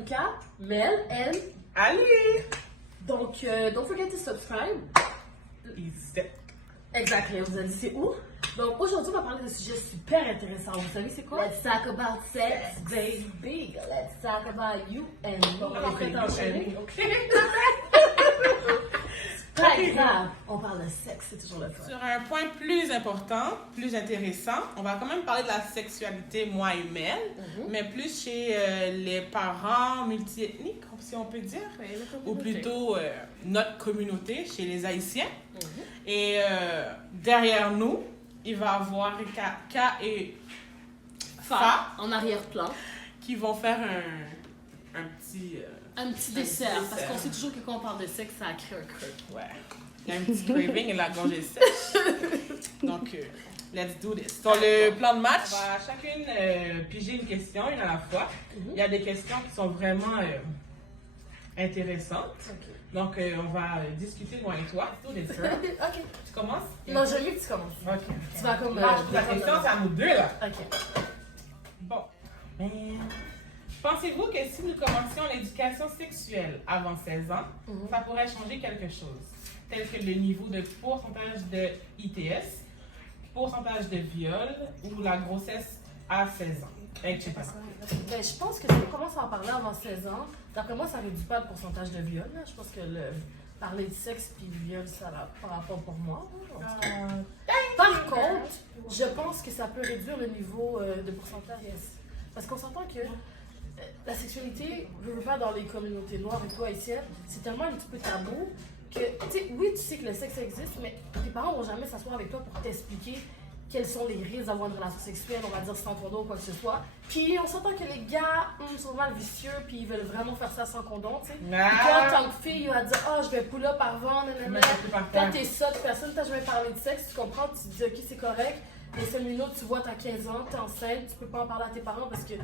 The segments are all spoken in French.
Monica, Mel, and Ali! Donc, don't forget to subscribe. Exactly, vous avez dit c'est où? Donc, aujourd'hui, on va parler d'un sujet super intéressant. Vous savez, c'est quoi? Let's talk about sex, baby. Let's talk about you and me. On peut t'enchaîner. Pas grave, on parle de sexe, c'est toujours le fun. Sur un point plus important, plus intéressant, on va quand même parler de la sexualité, moi et Mel, mais plus chez les parents multiethniques, si on peut dire, ou plutôt notre communauté, chez les Haïtiens. Et derrière nous, il va y avoir K et Fa en arrière-plan qui vont faire un petit... un petit dessert, parce qu'on sait toujours que quand on parle de sexe, ça crée un creux. Ouais. Il y a un petit craving et la gorge est sèche. Donc, let's do this. Sur le plan de match, on va chacune piger une question, une à la fois. Il y a des questions qui sont vraiment intéressantes. Okay. Donc, on va discuter, moi et toi. Do this, girl. OK. Tu commences? Non, je veux que tu commences. OK. Tu vas comme... la question, c'est à nous deux, là. OK. Bon. Pensez-vous que si nous commencions l'éducation sexuelle avant 16 ans, ça pourrait changer quelque chose, tel que le niveau de pourcentage de ITS, pourcentage de viol ou la grossesse à 16 ans, etc. Ben, je pense que si on commence à en parler avant 16 ans, d'après moi, ça ne réduit pas le pourcentage de viol. Là. Je pense que parler de sexe et de viol, ça n'a pas rapport pour moi. Par contre, je pense que ça peut réduire le niveau de pourcentage. Parce qu'on s'entend que la sexualité, je veux pas dans les communautés noires et toi haïtiennes, c'est tellement un petit peu tabou que, tu sais, oui, tu sais que le sexe existe, mais tes parents vont jamais s'asseoir avec toi pour t'expliquer quels sont les risques d'avoir une relation sexuelle, on va dire sans condom ou quoi que ce soit. Puis on s'entend que les gars sont mal vicieux, puis ils veulent vraiment faire ça sans condom, tu sais. Puis toi, en tant que fille, il va dire, oh, je vais pull up avant, nanana. Quand t'es sotte, personne t'a jamais parlé de sexe, tu comprends, tu te dis, ok, c'est correct. Et c'est une autre, tu vois, t'as 15 ans, t'es enceinte, tu peux pas en parler à tes parents parce que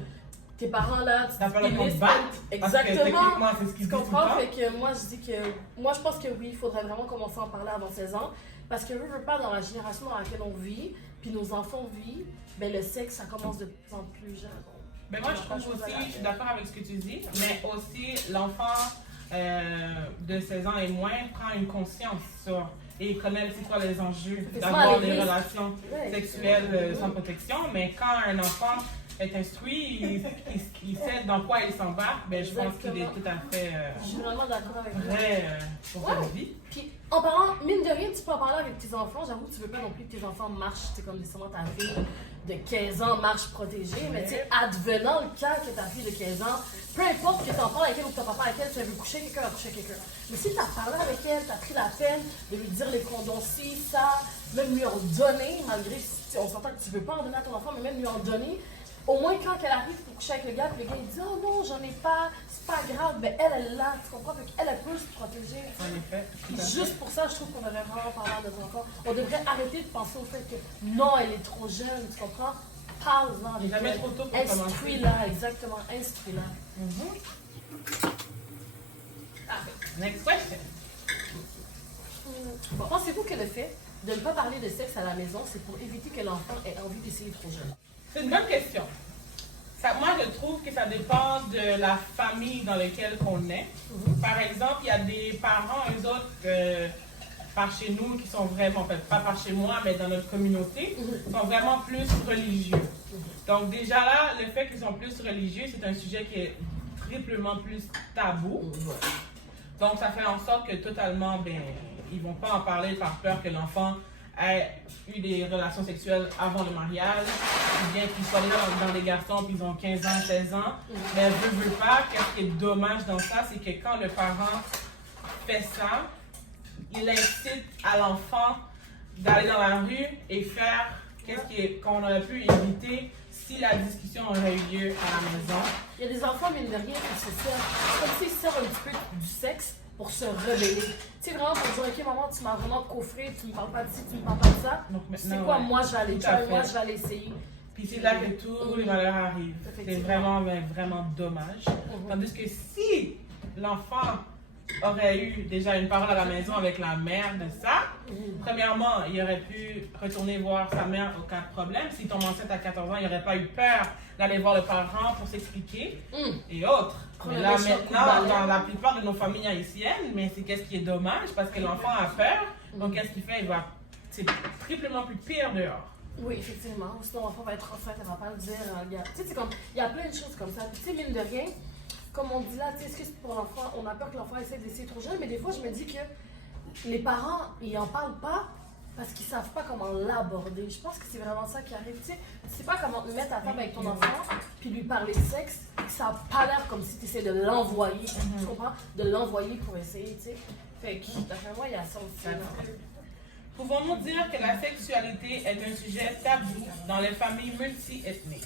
tes parents là, tu t'as pas le temps de battre. Exactement. C'est ce qu'ils tu comprends? Fait que moi je dis que moi je pense que oui, il faudrait vraiment commencer à en parler avant 16 ans. Parce que je veux pas dans la génération dans laquelle on vit, puis nos enfants vivent, ben le sexe ça commence de plus en plus jeune. Ben moi je trouve aussi, je suis d'accord avec ce que tu dis, mais aussi l'enfant de 16 ans et moins prend une conscience sur et connaît c'est quoi les enjeux d'avoir des relations sexuelles sans protection, mais quand un enfant est instruit, il sait dans quoi il s'embarque, ben je pense qu'il est tout à fait je suis vraiment d'accord avec vrai pour sa vie. Puis en parlant, mine de rien, tu peux en parler avec tes enfants, j'avoue que tu veux pas non plus que tes enfants marchent, c'est comme nécessairement ta fille de 15 ans marche protégée, mais tu sais, advenant le cas que ta fille de 15 ans, peu importe que t'en parles avec elle ou que ton papa avec elle, tu veux coucher quelqu'un, va coucher quelqu'un. Mais si t'as parlé avec elle, t'as pris la peine de lui dire les condoms ci, ça, même lui en donner, malgré, on s'entend que tu veux pas en donner à ton enfant, mais même lui en donner, au moins quand elle arrive pour coucher avec le gars, puis le gars il dit oh non, j'en ai pas, c'est pas grave, ben elle est là, tu comprends? Elle peut se protéger. En effet. Juste pour ça, je trouve qu'on devrait vraiment parler à nos enfants. On devrait arrêter de penser au fait que non, elle est trop jeune, tu comprends? Parle-en avec elle. Jamais trop tôt pour commencer. Instruis-la, exactement, instruis-la. Next question. Bon, pensez-vous que le fait de ne pas parler de sexe à la maison, c'est pour éviter que l'enfant ait envie d'essayer trop jeune? C'est une bonne question. Moi, je trouve que ça dépend de la famille dans laquelle on est. Par exemple, il y a des parents, eux autres, par chez nous, qui sont vraiment, en fait, pas par chez moi, mais dans notre communauté, sont vraiment plus religieux. Donc déjà là, le fait qu'ils sont plus religieux, c'est un sujet qui est triplement plus tabou. Donc ça fait en sorte que totalement, ben, ils vont pas en parler par peur que l'enfant ait eu des relations sexuelles avant le mariage, ou bien qu'ils soient déjà dans des garçons puis ils ont 15 ans, 16 ans. Mais je veux pas, qu'est-ce qui est dommage dans ça, c'est que quand le parent fait ça, il incite à l'enfant d'aller dans la rue et faire qu'est-ce qu'on aurait pu éviter si la discussion aurait eu lieu à la maison. Il y a des enfants, mine de rien, qui se servent, comme s'ils se servent un petit peu du sexe pour se rebeller. Tu sais, vraiment pour dire, ok, maman, tu m'as vraiment coffré, tu me parles pas de ci, tu me parles pas de ça. Donc c'est quoi, moi je vais aller try, moi je vais aller essayer. Puis c'est là que tous les malheurs arrivent. C'est vraiment, vraiment dommage. Tandis que si l'enfant aurait eu déjà une parole à la maison avec la mère de ça, premièrement, il aurait pu retourner voir sa mère au cas de problème. S'il tombe enceinte à 14 ans, il n'aurait pas eu peur d'aller voir le parent pour s'expliquer et autres. Mais là, maintenant, dans la plupart de nos familles haïtiennes, mais c'est qu'est-ce qui est dommage parce que l'enfant a peur. Donc, qu'est-ce qu'il fait? C'est triplement plus pire dehors. Oui, effectivement. Sinon, l'enfant va être enceinte, elle va pas le dire. Tu sais, c'est comme, il y a plein de choses comme ça. Tu sais, mine de rien, comme on dit là, tu sais, excuse pour l'enfant, on a peur que l'enfant essaie d'essayer trop jeune, mais des fois, je me dis que les parents, ils en parlent pas parce qu'ils savent pas comment l'aborder. Je pense que c'est vraiment ça qui arrive. Tu sais pas comment te mettre à table avec ton enfant, puis lui parler de sexe, et que ça n'a pas l'air comme si tu essaies de l'envoyer. Tu comprends? De l'envoyer pour essayer, tu sais. Fait que, d'après moi, il y a ça aussi. Pouvons-nous dire que la sexualité est un sujet tabou dans les familles multi-ethniques?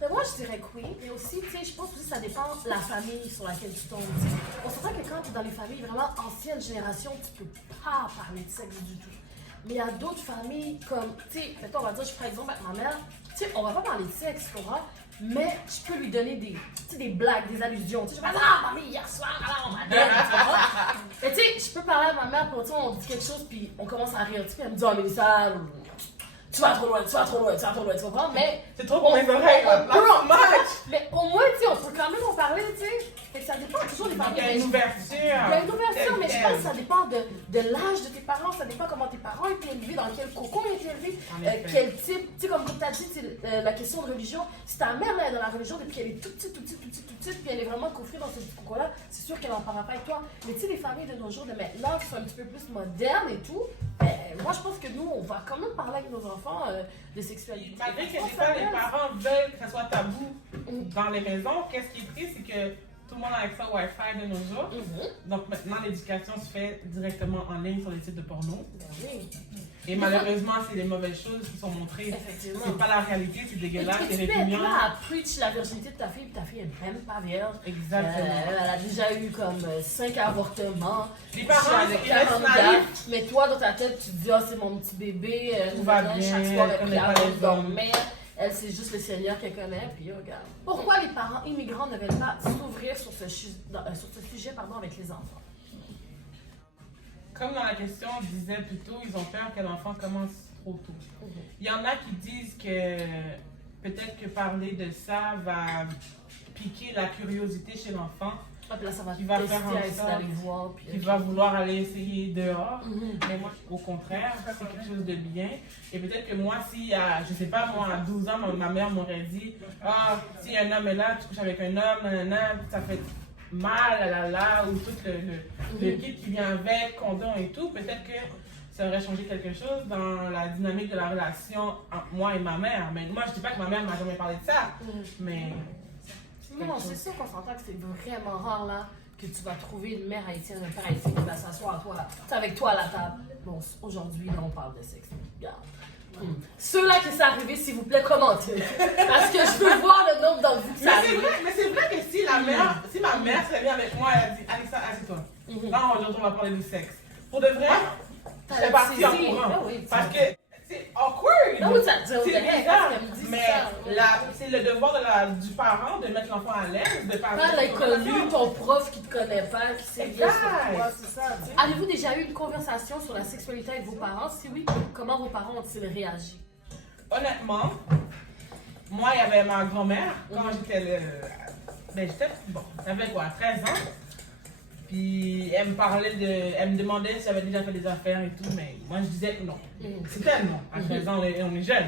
Mais moi, je dirais que oui. Mais aussi, tu sais, je pense aussi que ça dépend de la famille sur laquelle tu tombes. On s'entend que quand tu es dans les familles vraiment anciennes générations, tu peux pas parler de sexe du tout. Mais il y a d'autres familles comme, tu sais, mettons, on va dire, je prends exemple avec ma mère, tu sais, on va pas parler de sexe, tu comprends? Mais je peux lui donner des blagues, des allusions. Tu sais, je vais dire, ah, mamie, hier soir, alors on m'a donné, tu comprends? Mais tu sais, je peux parler à ma mère, pour on dit quelque chose, puis on commence à rire. Tu sais, elle me dit, oh, Mélissa, tu vas trop loin, tu comprends? Mais c'est trop pour mes oreilles, mais au moins, tu sais, on peut quand même en parler, tu sais. Fait que ça dépend toujours des parents. Il y a une ouverture. Il y a une ouverture, mais je pense que ça dépend de l'âge de tes parents, ça dépend comment tes parents étaient élevés, dans quel cocon ils étaient élevés, quel type, tu sais, comme tu as dit, la question de religion. Si ta mère là, est dans la religion depuis qu'elle est toute petite, puis elle est vraiment coffrée dans ce petit cocon-là, c'est sûr qu'elle en parlera pas avec toi. Mais tu sais, les familles de nos jours, de maintenant, qui sont un petit peu plus modernes et tout, moi je pense que nous, on va quand même parler avec nos enfants de sexualité. Malgré que des fois, les parents veulent que ça soit tabou dans les maisons, qu'est-ce qui est triste, c'est que tout le monde a accès au Wi-Fi de nos jours. Donc maintenant, l'éducation se fait directement en ligne sur les sites de porno. Et malheureusement, c'est les mauvaises choses qui sont montrées. C'est pas la réalité, c'est dégueulasse, c'est répugnant. Tu peux être là à preach la virginité de ta fille, puis ta fille est même pas vierge. Exactement. Elle a déjà eu comme 5 avortements. Les parents, ils restent naïfs. Mais toi, dans ta tête, tu te dis, oh, c'est mon petit bébé. Tout va bien, chaque soir, elle connaît pas les hommes. Elle, c'est juste le Seigneur qu'elle connaît, puis regarde. Pourquoi les parents immigrants ne veulent pas s'ouvrir sur ce sujet avec les enfants? Comme dans la question, on disait plus tôt, ils ont peur que l'enfant commence trop tôt. Il y en a qui disent que peut-être que parler de ça va piquer la curiosité chez l'enfant. Là, ça va qui va faire en sorte qu'il va vouloir aller essayer dehors. Mais moi, au contraire, c'est quelque chose de bien. Et peut-être que moi, si je sais pas, moi, à 12 ans, ma mère m'aurait dit, ah, si un homme est là, tu couches avec un homme, ça fait mal, ou tout le kit qui vient avec, condom et tout, peut-être que ça aurait changé quelque chose dans la dynamique de la relation entre moi et ma mère. Mais moi, je dis pas que ma mère m'a jamais parlé de ça, mais... Non, c'est sûr qu'on s'entend que c'est vraiment rare là que tu vas trouver une mère haïtienne, un père haïtien qui va s'asseoir avec toi à la table. Bon, aujourd'hui, là, on parle de sexe. Regarde. Ceux-là qui sont arrivés, s'il vous plaît, commentez. Parce que je veux voir le nombre d'entre vous qui arrivent. Mais c'est vrai que si ma mère serait venue avec moi, elle a dit, Alexa, assieds-toi. Là, aujourd'hui, on va parler du sexe. Pour de vrai, je suis partie en courant. Parce que c'est awkward. C'est bizarre. Mais c'est le devoir du parent de mettre l'enfant à l'aise, de parler. Quand l'inconnu, ton prof qui te connaît pas, qui sait bien sur toi, c'est ça. Avez-vous déjà eu une conversation sur la sexualité avec vos parents? Si oui, comment vos parents ont-ils réagi? Honnêtement, moi, il y avait ma grand-mère, quand j'étais j'avais quoi, 13 ans. Puis elle me demandait si j'avais déjà fait des affaires et tout, mais moi je disais que non. C'était non. À 13 ans, on est jeune.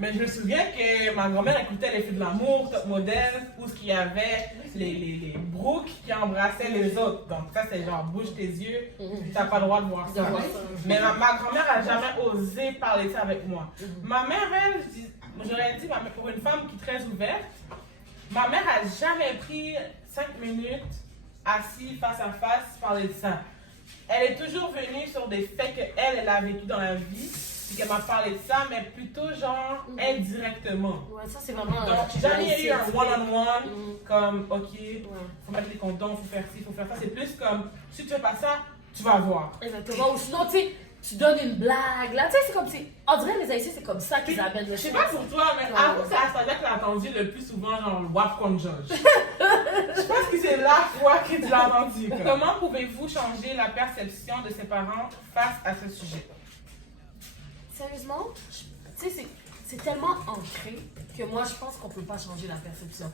Mais je me souviens que ma grand-mère écoutait les filles de l'amour, Top Model, où il y avait les Brooks qui embrassaient les autres. Donc ça, c'est genre bouge tes yeux, t'as pas le droit de voir ça. Mais ma grand-mère a jamais osé parler de ça avec moi. Ma mère, elle, j'aurais dit, pour une femme qui est très ouverte, ma mère a jamais pris 5 minutes assis face à face, parler de ça. Elle est toujours venue sur des faits qu'elle a vécu dans la vie, puis qu'elle m'a parlé de ça, mais plutôt genre indirectement. Ouais, ça c'est vraiment... Donc, j'ai jamais eu un one-on-one, comme, ok, faut mettre les condoms, faut faire ci, faut faire ça. C'est plus comme, si tu fais pas ça, tu vas voir. Exactement. Ou sinon, tu sais, tu donnes une blague, là, tu sais, c'est comme si... On dirait les Haïtiens, c'est comme ça qu'ils amènent le Je sais pas pour toi, mais avant, c'est à ça que j'ai entendu le plus souvent, genre, le WAP qu'on judge. Je pense que c'est la fois que tu l'as entendu. Comment pouvez-vous changer la perception de ses parents face à ce sujet? Sérieusement, tu sais, c'est tellement ancré que moi, je pense qu'on ne peut pas changer la perception.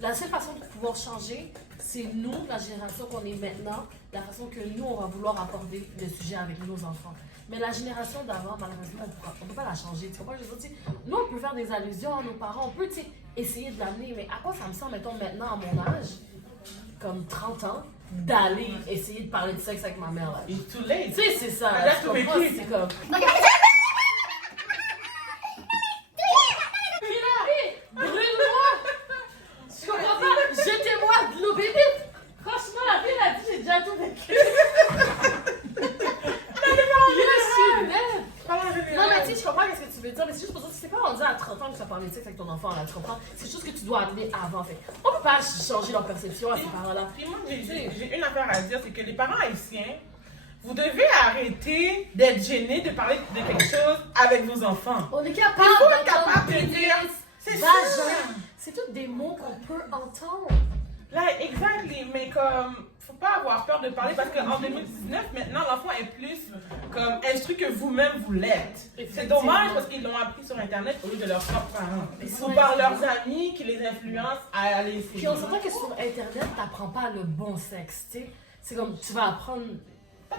La seule façon de pouvoir changer, c'est nous, la génération qu'on est maintenant, la façon que nous, on va vouloir aborder le sujet avec nos enfants. Mais la génération d'avant, malheureusement, on ne peut pas la changer. Tu comprends? Je veux dire, nous, on peut faire des allusions à nos parents, on peut essayer de l'amener, mais à quoi ça me semble, mettons, maintenant, à mon âge, comme 30 ans, d'aller essayer de parler de sexe avec ma mère? Là. It's too late. Tu sais, c'est ça. Tu comprends? C'est comme... Brûle-moi! Tu comprends pas? Jetez-moi de l'eau bébite! Franchement, la fille a dit j'ai déjà tout vécu. Non, mais tu sais, je comprends ce que tu veux dire, mais c'est juste pour ça que c'est pas rendu à 30 ans que tu vas parler de sexe avec ton enfant, là, tu comprends? C'est juste que tu dois amener avant. Fait. On peut pas changer leur perception à ces parents-là. Puis moi, j'ai une affaire à dire, c'est que les parents haïtiens, vous devez arrêter d'être gênés de parler de quelque chose avec vos enfants. On est capable de dire, c'est ça. C'est tous des mots qu'on peut entendre. Là, exactly, mais comme, faut pas avoir peur de parler parce qu'en 2019, maintenant, l'enfant est plus comme instruit que vous-même vous l'êtes. C'est dommage parce qu'ils l'ont appris sur Internet au lieu de leurs propres parents. Ou par leurs amis qui les influencent à aller essayer. Puis on s'entend que sur Internet, t'apprends pas le bon sexe, tu sais. C'est comme, tu vas apprendre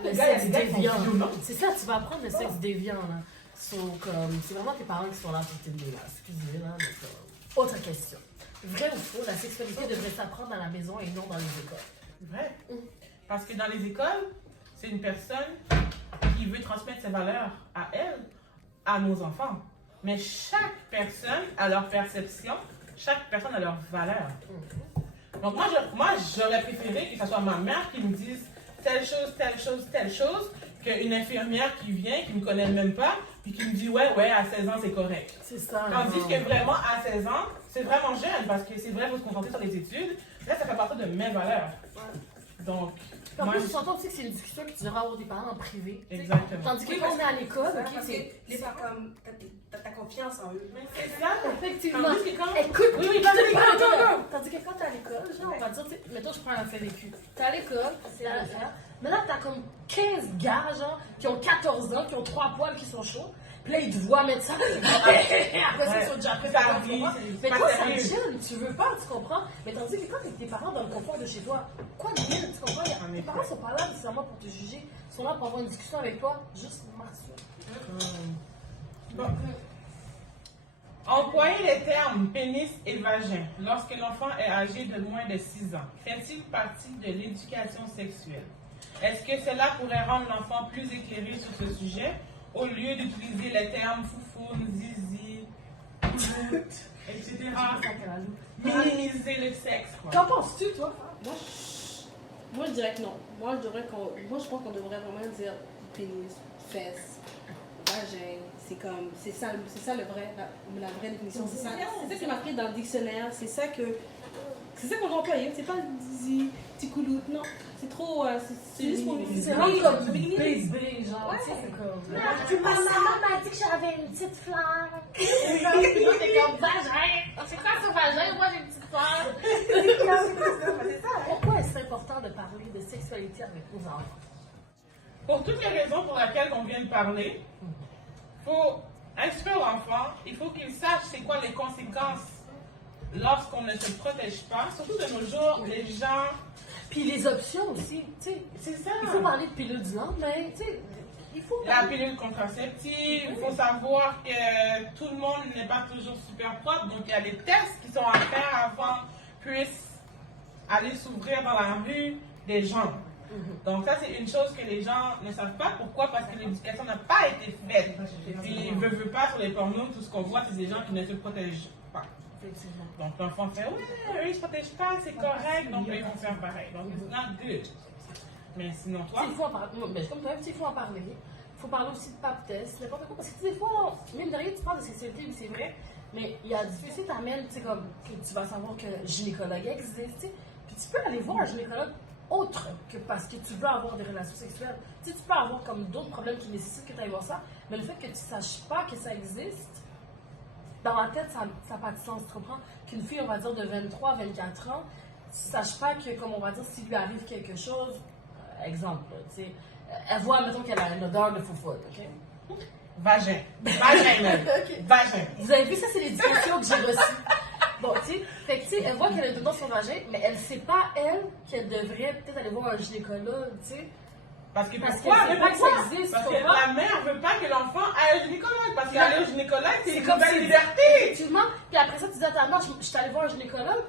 le sexe déviant. C'est ça, tu vas apprendre le sexe déviant, là. So, comme, c'est vraiment tes parents qui sont là pour t'aider, là. Excusez, là, mais comme... Autre question. Vrai ou faux, la sexualité devrait s'apprendre à la maison et non dans les écoles? Vrai. Parce que dans les écoles, c'est une personne qui veut transmettre ses valeurs à elle, à nos enfants. Mais chaque personne a leur perception, chaque personne a leurs valeurs. Donc moi, j'aurais préféré que ce soit ma mère qui me dise telle chose, telle chose, telle chose, qu'une infirmière qui vient, qui ne me connaît même pas, puis qui me dit ouais, à 16 ans, c'est correct. C'est ça. Tandis que vraiment, à 16 ans, c'est vraiment jeune, parce que c'est vrai, il faut se concentrer sur les études. Là, ça fait partie de mes valeurs. Donc, en plus, tu s'entends aussi que c'est une discussion que tu devras avoir des parents en privé. Exactement. Tandis que quand on est à l'école, les parents, comme, t'as ta confiance en eux. C'est ça. Effectivement. Tandis que quand... Écoute, oui, tandis que quand t'es à l'école, genre, on va dire, mettons, je prends un fait vécu. T'es à l'école, c'est à l'affaire. Mais là, t'as comme 15 gars, genre, qui ont 14 ans, qui ont 3 poils, qui sont chauds. Puis là, ils te voient mettre ça. Après ça, ils sont déjà après ça. Mais toi, ça te gêne, tu veux pas, tu comprends? Mais tandis que quand t'es tes parents dans le confort de chez toi, quoi de bien, tu comprends? Tes parents sont pas là nécessairement pour te juger, ils sont là pour avoir une discussion avec toi, juste marcher. Bon. Employer les termes pénis et vagin lorsque l'enfant est âgé de moins de 6 ans fait-il partie de l'éducation sexuelle? Est-ce que cela pourrait rendre l'enfant plus éclairé sur ce sujet au lieu d'utiliser les termes foufoune, zizi, etc. Minimiser le sexe, quoi. Qu'en penses-tu, toi? Moi, je dirais que non. Moi, je pense qu'on devrait vraiment dire pénis, fesses, vagin. C'est ça le vrai, la vraie définition. C'est ça qui est marqué dans le dictionnaire. C'est ça qu'on doit employer. C'est pas zizi, petit couloute, non. C'est trop. C'est juste pour c'est vraiment comme bébé, genre. Tu sais, c'est comme. Ma maman m'a dit que j'avais une petite fleur. Là, t'es comme vagin. C'est quoi ce vagin? Moi, j'ai une petite fleur. Pourquoi est-ce important de parler de sexualité avec nos enfants? Pour toutes les raisons pour lesquelles on vient de parler, il faut instruire l'enfant, il faut qu'il sache c'est quoi les conséquences lorsqu'on ne se protège pas. Surtout de nos jours, les gens. Puis les options aussi, tu sais. C'est ça. Il faut parler de pilule du lendemain, tu sais. Il faut la pilule contraceptive, il faut savoir que tout le monde n'est pas toujours super propre. Donc, il y a des tests qui sont à faire avant puissent aller s'ouvrir dans la rue des gens. Donc, ça, c'est une chose que les gens ne savent pas. Pourquoi? Parce que l'éducation n'a pas été faite. Puis, ne veut pas sur les pornos, tout ce qu'on voit, c'est des gens qui ne se protègent pas. Donc, l'enfant fait, ouais, eux, ils ne se protègent pas, c'est correct, donc ils vont faire pareil. Donc, it's not good. Mais sinon, toi. Il faut en parler. Mais comme toi, il faut en parler. Il faut parler aussi de pap test, n'importe quoi. Parce que des fois, même derrière, tu parles de sexualité, oui, c'est vrai. Mais il y a des fois, t'amènes, tu sais, comme, que tu vas savoir que le gynécologue existe, tu sais. Puis tu peux aller voir un gynécologue autre que parce que tu veux avoir des relations sexuelles. Tu sais, tu peux avoir comme d'autres problèmes qui nécessitent que tu ailles voir ça. Mais le fait que tu ne saches pas que ça existe, dans la tête, ça n'a pas de sens, tu comprends? Qu'une fille, on va dire, de 23, 24 ans, sache pas que, comme on va dire, s'il lui arrive quelque chose, exemple, tu sais, elle voit, mettons qu'elle a une odeur de foufoune, ok? Vagin. Vagin, même. Ok. Vagin. Vous avez vu, ça, c'est les discussions que j'ai reçues. Bon, tu sais, fait que, tu sais, elle voit qu'elle a une odeur sur son vagin, mais elle sait pas, elle, qu'elle devrait peut-être aller voir un gynécologue, tu sais. Parce que Parce pourquoi? qu'elle sait Mais pas que pourquoi? ça existe, Parce tu que comprends? la mère veut pas que l'enfant aille au gynécologue. Parce qu'aller au gynécologue, c'est une comme nouvelle si- liberté. Effectivement. Puis après ça, tu dis à ta mère, je suis allée voir un gynécologue.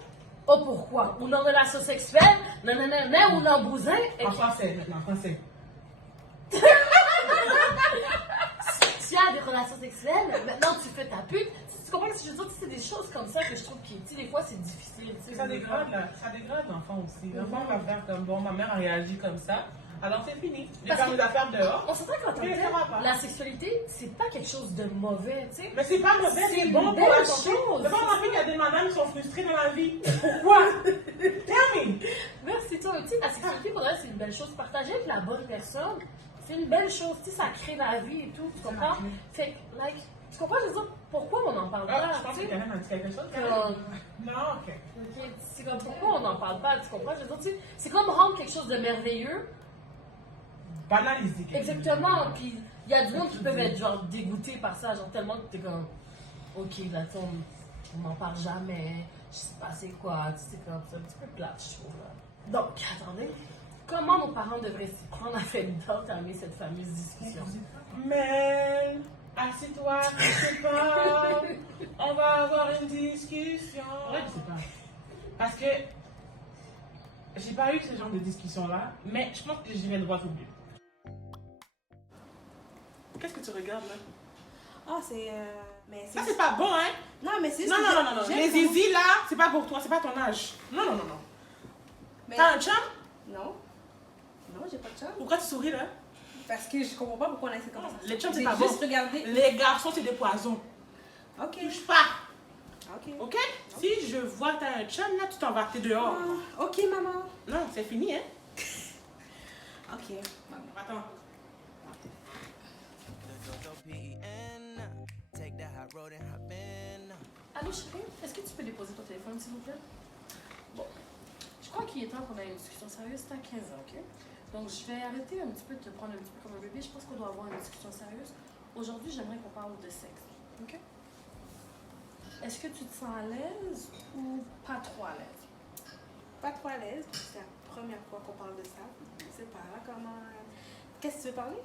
Oh, pourquoi? Ou non relation sexuelle, nanana, ou non bousin. Et En français, maintenant, en français. tu as des relations sexuelles, maintenant tu fais ta pute. Tu comprends ce que je veux dire? C'est des choses comme ça que je trouve qui, tu sais, des fois, c'est difficile. Tu sais, Ça dégrade, là. Ça dégrade l'enfant aussi. L'enfant va faire comme, bon, ma mère a réagi comme ça. Alors c'est fini. J'ai Parce fait que- mes affaires dehors. On s'entend qu'en tant Mais ça va que pas. la sexualité, c'est pas quelque chose de mauvais, tu sais. Mais c'est pas mauvais, C'est c'est une bon belle pour la santé. chose. C'est pas remarqué qu'il y a des madames qui sont frustrées dans la vie. Pourquoi? Tell me. Merci toi, tu sais, la sexualité, pour elle, c'est une belle chose. Partager avec la bonne personne, c'est une belle chose, tu sais, ça crée la vie et tout, tu comprends? Fait que, like, tu comprends, je veux dire, pourquoi on n'en parle Ah, pas, je pense tu que sais? Karen a dit quelque chose. Comme- Non, ok. Ok, c'est comme pourquoi on n'en parle pas, tu comprends? Je veux dire, tu sais, c'est comme rendre quelque chose de merveilleux. Banaliser quelque chose. Exactement, puis il y a du monde qui peuvent être genre dégoûtés par ça, genre tellement que t'es comme, ok, là, tu sais, on n'en parle jamais, je sais pas c'est quoi, tu sais, comme c'est un petit peu plate, je trouve, là. Donc, attendez, comment nos parents devraient s'y prendre afin d'entamer cette fameuse discussion? Mais, assieds-toi, je sais pas. On va avoir une discussion. Ouais, je sais pas. Parce que j'ai pas eu ce genre de discussion-là, mais je pense que j'irai droit au but. Qu'est-ce que tu regardes là? Ah, c'est. Mais Ça, c'est pas bon, hein? Non, mais c'est juste Non, que non, non, non, non. j'aime Les comment- zizi là, c'est pas pour toi, c'est pas ton âge. Non, non, non, non. Mais- T'as un chum? Non. Non, j'ai pas de chum. Pourquoi tu souris là? Parce que je comprends pas pourquoi on a essayé comme ça. Les chums, c'est J'ai pas bon. juste regardé. Les garçons, c'est des poisons. Ok. Touche pas, Ok. ok? Si je vois que t'as un chum là, tu t'en vas, t'es dehors. Ah, ok, maman. Non, c'est fini, hein? Ok. Maman. Attends. Allô chérie, est-ce que tu peux déposer ton téléphone s'il vous plaît? Bon, je crois qu'il est temps qu'on ait une discussion sérieuse, c'est à 15 ans, ok? Donc je vais arrêter un petit peu de te prendre un petit peu comme un bébé, je pense qu'on doit avoir une discussion sérieuse. Aujourd'hui, j'aimerais qu'on parle de sexe, ok? Est-ce que tu te sens à l'aise ou pas trop à l'aise? Pas trop à l'aise, c'est la première fois qu'on parle de ça. Je sais pas, là, comment. Qu'est-ce que tu veux parler?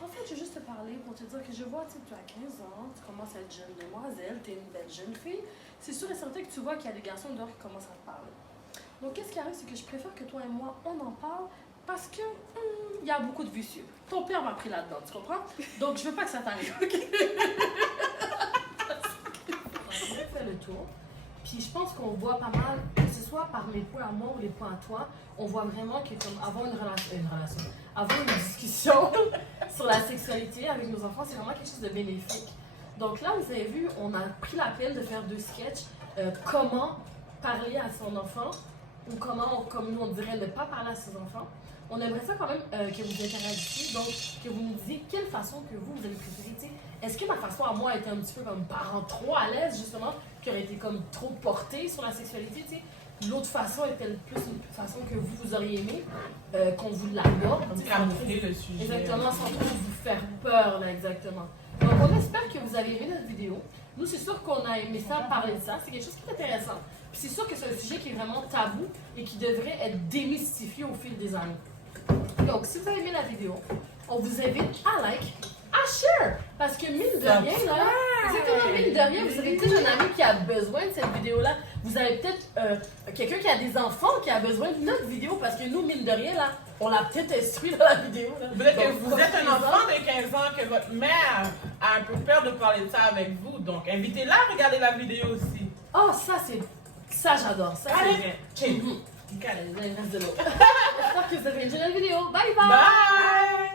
En fait, je veux juste te parler pour te dire que je vois, tu sais, tu as 15 ans, tu commences à être jeune demoiselle, tu es une belle jeune fille. C'est sûr et certain que tu vois qu'il y a des garçons dehors qui commencent à te parler. Donc, qu'est-ce qui arrive, c'est que je préfère que toi et moi, on en parle parce que il y a beaucoup de vicieux. Ton père m'a pris là-dedans, tu comprends? Donc, je veux pas que ça t'arrive, ok? On a fait le tour. Puis je pense qu'on voit pas mal, que ce soit par les points à moi ou les points à toi, on voit vraiment que comme avoir une relation, avoir une discussion sur la sexualité avec nos enfants, c'est vraiment quelque chose de bénéfique. Donc là, vous avez vu, on a pris la peine de faire 2 sketchs. Comment parler à son enfant, ou comment, comme nous on dirait, ne pas parler à ses enfants. On aimerait ça quand même que vous interagissiez, donc que vous nous disiez quelle façon que vous avez préféré. Tu sais, est-ce que ma façon à moi était un petit peu comme parent trop à l'aise, justement, qui aurait été comme trop portée sur la sexualité, tu sais? L'autre façon était plus une façon que vous auriez aimé, qu'on vous l'aborde. tu sais, sans Camoufler trop- le sujet. Exactement, sans trop vous faire peur, là, exactement. Donc, on espère que vous avez aimé notre vidéo. Nous, c'est sûr qu'on a aimé ça, parler de ça. C'est quelque chose qui est intéressant. Puis c'est sûr que c'est un sujet qui est vraiment tabou et qui devrait être démystifié au fil des années. Donc, si vous avez aimé la vidéo, on vous invite à like, à share. Parce que mine de rien, là, exactement, mine de rien, vous avez peut-être un ami qui a besoin de cette vidéo-là. Vous avez peut-être quelqu'un qui a des enfants qui a besoin de notre vidéo. Parce que nous, mine de rien, là, on l'a peut-être instruit dans la vidéo. Là. Peut-être que Donc, vous êtes un profitez-en. enfant de 15 ans, que votre mère a un peu peur de parler de ça avec vous. Donc, invitez-la à regarder la vidéo aussi. Oh, ça, c'est. Ça, j'adore. Ça, c'est Allez, vrai. check. Allez, reste de l'autre. J'espère que vous avez aimé la vidéo. Bye bye! Bye!